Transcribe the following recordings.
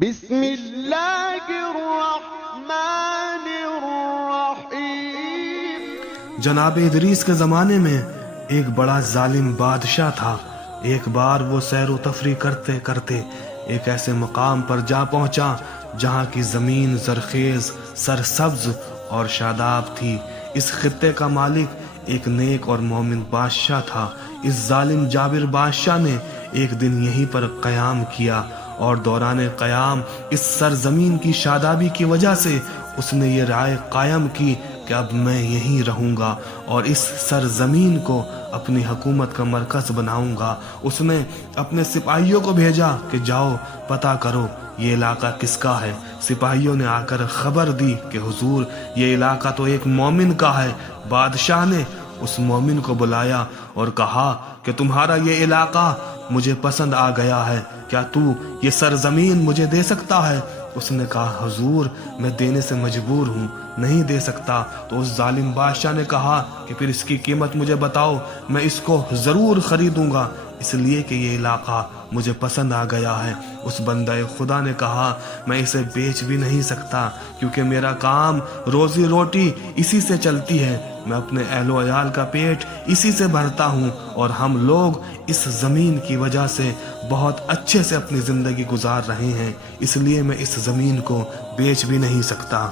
بسم اللہ الرحمن الرحیم۔ جناب ادریس کے زمانے میں ایک بڑا ظالم بادشاہ تھا۔ ایک بار وہ سیر و تفریح کرتے کرتے ایک ایسے مقام پر جا پہنچا جہاں کی زمین زرخیز، سرسبز اور شاداب تھی۔ اس خطے کا مالک ایک نیک اور مومن بادشاہ تھا۔ اس ظالم جابر بادشاہ نے ایک دن یہیں پر قیام کیا اور دوران قیام اس سرزمین کی شادابی کی وجہ سے اس نے یہ رائے قائم کی کہ اب میں یہیں رہوں گا اور اس سرزمین کو اپنی حکومت کا مرکز بناؤں گا۔ اس نے اپنے سپاہیوں کو بھیجا کہ جاؤ پتہ کرو یہ علاقہ کس کا ہے۔ سپاہیوں نے آ کر خبر دی کہ حضور یہ علاقہ تو ایک مومن کا ہے۔ بادشاہ نے اس مومن کو بلایا اور کہا کہ تمہارا یہ علاقہ مجھے پسند آ گیا ہے، کیا تو یہ سرزمین مجھے دے سکتا ہے؟ اس نے کہا حضور میں دینے سے مجبور ہوں، نہیں دے سکتا۔ تو اس ظالم بادشاہ نے کہا کہ پھر اس کی قیمت مجھے بتاؤ، میں اس کو ضرور خریدوں گا، اس لیے کہ یہ علاقہ مجھے پسند آ گیا ہے۔ اس بندہ خدا نے کہا میں اسے بیچ بھی نہیں سکتا کیونکہ میرا کام روزی روٹی اسی سے چلتی ہے، میں اپنے اہل و عیال کا پیٹ اسی سے بھرتا ہوں اور ہم لوگ اس زمین کی وجہ سے بہت اچھے سے اپنی زندگی گزار رہے ہیں، اس لیے میں اس زمین کو بیچ بھی نہیں سکتا۔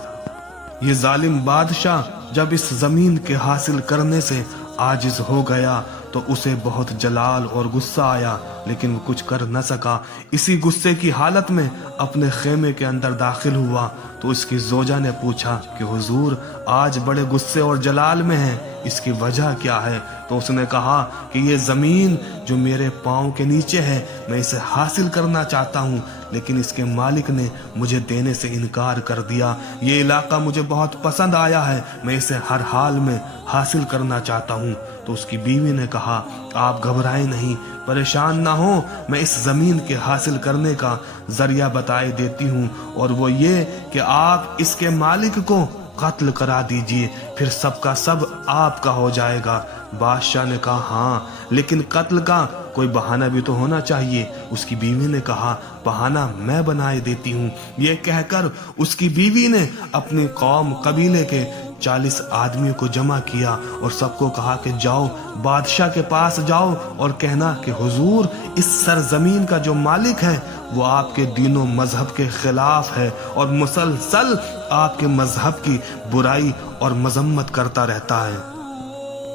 یہ ظالم بادشاہ جب اس زمین کے حاصل کرنے سے عاجز ہو گیا تو اسے بہت جلال اور غصہ آیا، لیکن وہ کچھ کر نہ سکا۔ اسی غصے کی حالت میں اپنے خیمے کے اندر داخل ہوا تو اس کی زوجہ نے پوچھا کہ حضور آج بڑے غصے اور جلال میں ہیں، اس کی وجہ کیا ہے؟ تو اس نے کہا کہ یہ زمین جو میرے پاؤں کے نیچے ہے میں اسے حاصل کرنا چاہتا ہوں، لیکن اس کے مالک نے مجھے دینے سے انکار کر دیا۔ یہ علاقہ مجھے بہت پسند آیا ہے، میں اسے ہر حال میں حاصل کرنا چاہتا ہوں۔ تو اس کی بیوی نے کہا آپ گھبرائیں نہیں، پریشان نہ ہو، میں اس زمین کے حاصل کرنے کا ذریعہ بتائے دیتی ہوں، اور وہ یہ کہ آپ اس کے مالک کو قتل کرا دیجئے، پھر سب کا سب آپ کا ہو جائے گا۔ بادشاہ نے کہا ہاں لیکن قتل کا کوئی بہانہ بھی تو ہونا چاہیے۔ اس کی بیوی نے کہا بہانہ میں بنائے دیتی ہوں۔ یہ کہہ کر اس کی بیوی نے اپنی قوم قبیلے کے 40 آدمیوں کو جمع کیا اور سب کو کہا کہ جاؤ بادشاہ کے پاس جاؤ اور کہنا کہ حضور اس سرزمین کا جو مالک ہے وہ آپ کے دین و مذہب کے خلاف ہے اور مسلسل آپ کے مذہب کی برائی اور مذمت کرتا رہتا ہے۔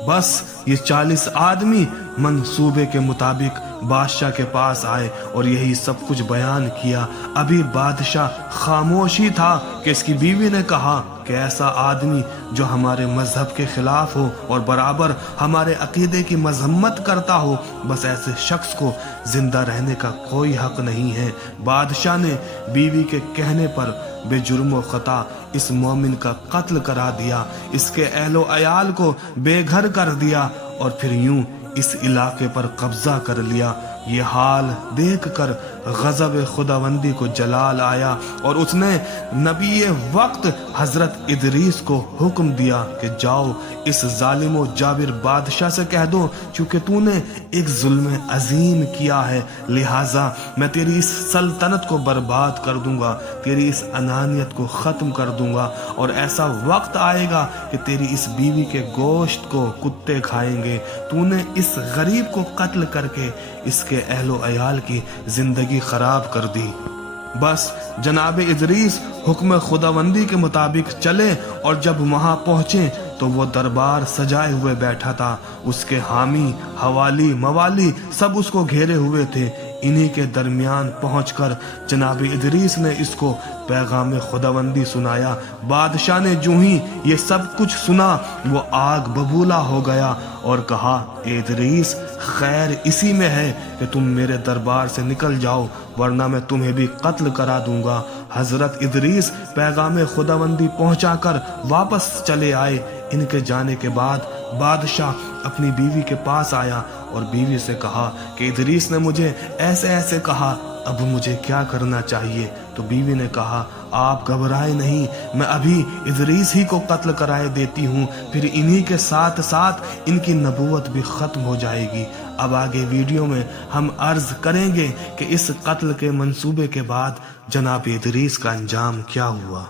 بس یہ 40 آدمی منصوبے کے مطابق بادشاہ کے پاس آئے اور یہی سب کچھ بیان کیا۔ ابھی بادشاہ خاموش ہی تھا کہ اس کی بیوی نے کہا کہ ایسا آدمی جو ہمارے مذہب کے خلاف ہو اور برابر ہمارے عقیدے کی مذمت کرتا ہو، بس ایسے شخص کو زندہ رہنے کا کوئی حق نہیں ہے۔ بادشاہ نے بیوی کے کہنے پر بے جرم و خطا اس مومن کا قتل کرا دیا، اس کے اہل و عیال کو بے گھر کر دیا اور پھر یوں اس علاقے پر قبضہ کر لیا۔ یہ حال دیکھ کر غضب خداوندی کو جلال آیا اور اس نے نبی وقت حضرت ادریس کو حکم دیا کہ جاؤ اس ظالم و جابر بادشاہ سے کہہ دو چونکہ تو نے ایک ظلم عظیم کیا ہے، لہٰذا میں تیری اس سلطنت کو برباد کر دوں گا، تیری اس انانیت کو ختم کر دوں گا، اور ایسا وقت آئے گا کہ تیری اس بیوی کے گوشت کو کتے کھائیں گے۔ تو نے اس غریب کو قتل کر کے اس کے اہل و عیال کی زندگی خراب کر دی۔ بس جناب ادریس حکم خداوندی کے مطابق چلے اور جب وہاں پہنچے تو وہ دربار سجائے ہوئے بیٹھا تھا، اس کے حامی حوالی موالی سب اس کو گھیرے ہوئے تھے۔ انہی کے درمیان پہنچ کر جناب ادریس نے اس کو پیغام خداوندی سنایا۔ بادشاہ نے جو ہی یہ سب کچھ سنا وہ آگ ببولا ہو گیا اور کہا ادریس خیر اسی میں ہے کہ تم میرے دربار سے نکل جاؤ ورنہ میں تمہیں بھی قتل کرا دوں گا۔ حضرت ادریس پیغام خداوندی پہنچا کر واپس چلے آئے۔ ان کے جانے کے بعد بادشاہ اپنی بیوی کے پاس آیا اور بیوی سے کہا کہ ادریس نے مجھے ایسے ایسے کہا، اب مجھے کیا کرنا چاہیے؟ تو بیوی نے کہا آپ گھبرائے نہیں، میں ابھی ادریس ہی کو قتل کرائے دیتی ہوں، پھر انہی کے ساتھ ساتھ ان کی نبوت بھی ختم ہو جائے گی۔ اب آگے ویڈیو میں ہم عرض کریں گے کہ اس قتل کے منصوبے کے بعد جناب ادریس کا انجام کیا ہوا۔